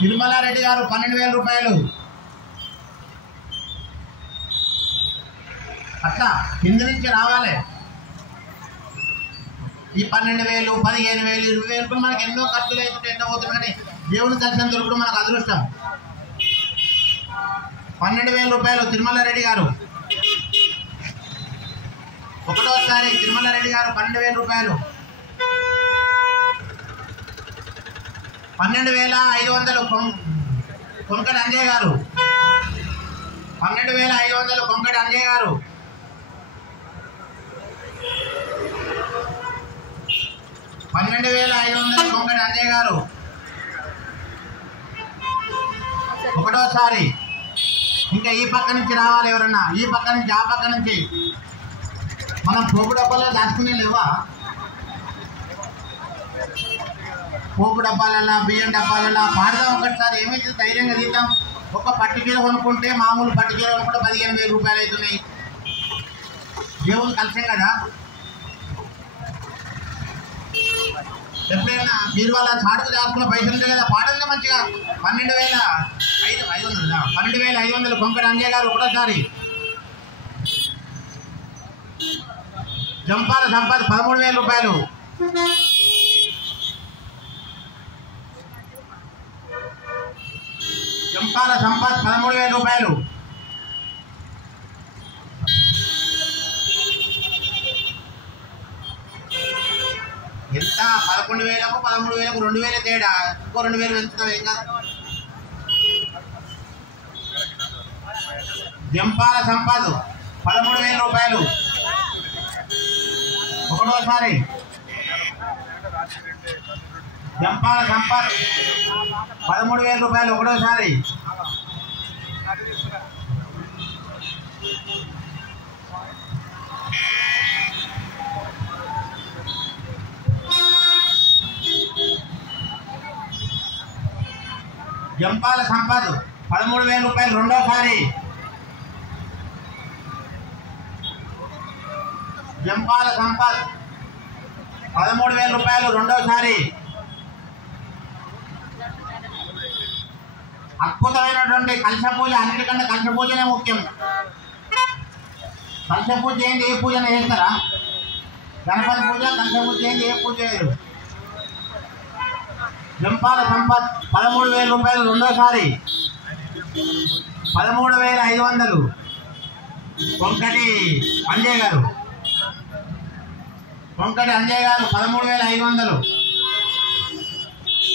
తిరుమలారెడ్డి గారు 12,000 రూపాయలు. అట్లా కింద నుంచి రావాలి. ఈ 12,000, 15,000, 20,000 మనకి ఎన్నో ఖర్చులు అవుతుంటే ఎండ పోతుంది, కానీ దేవుని దర్శనం దొరకడం మనకు అదృష్టం. 12,000 రూపాయలు తిరుమలారెడ్డి గారు. ఒకటోసారి తిరుమలారెడ్డి గారు 12,000 రూపాయలు. 12,500 కొంకటి అంజయ్య గారు. 12,500 కొంకటి అంజయ్య గారు. 12,500 కొంకటి అంజయ్య గారు. ఒకటోసారి. ఇంకా ఈ పక్క నుంచి రావాలి ఎవరన్నా, ఈ పక్క నుంచి ఆ పక్క నుంచి. మనం పోపు డబ్బాలో దాచుకునే లేవా? పోపు డబ్బాలల్లా, బియ్యం డబ్బాలల్లా పాడదాం ఒకటిసారి. ఏమైతే ధైర్యంగా తీద్దాం. ఒక పట్టు చీర కొనుక్కుంటే, మామూలు పట్టు చీర కొనుక్కుంటే 15,000 రూపాయలు అవుతున్నాయి. దేవుని కలిసాం కదా. ఎప్పుడైనా మీరు వాళ్ళ చాటుకు దాచుకున్న పైసలు ఉంటాయి కదా, పాడండి మంచిగా. 12,500 కొంకటి అంజయ్య గారు ఒకటోసారి. జంపాల సంపత్ 13,000 రూపాయలు. జంపాల సంపత్ 13,000 రూపాయలు. ఎంత? 11,000కు 13,000కు 2,000 తేడా. ఇంకో 2,000 పెంచుతాం ఏం కాదు. జంపాల సంపత్ 13,000 రూపాయలు. ఒకటోసారి. జంపాల సంపత్ 13,000 రూపాయలు. ఒకటోసారి. జంపాల సంపత్ 13,000 రూపాయలు. రెండోసారి. జంపాల సంపత్ 13,000 రూపాయలు. రెండోసారి. అద్భుతమైనటువంటి కలశ పూజ. అన్నిటికంటే కలశ పూజనే ముఖ్యం. కలశ పూజ చేయండి, ఏ పూజనే చేస్తారా? గణపతి పూజ, కలశ పూజ చేయండి, ఏ పూజ చేయరు. జంపాల సంపత్ 13,000 రూపాయలు. రెండోసారి. 13,500 కొంకటి అంజయ్య గారు. కొంకటి అంజయ్య గారు 13,500.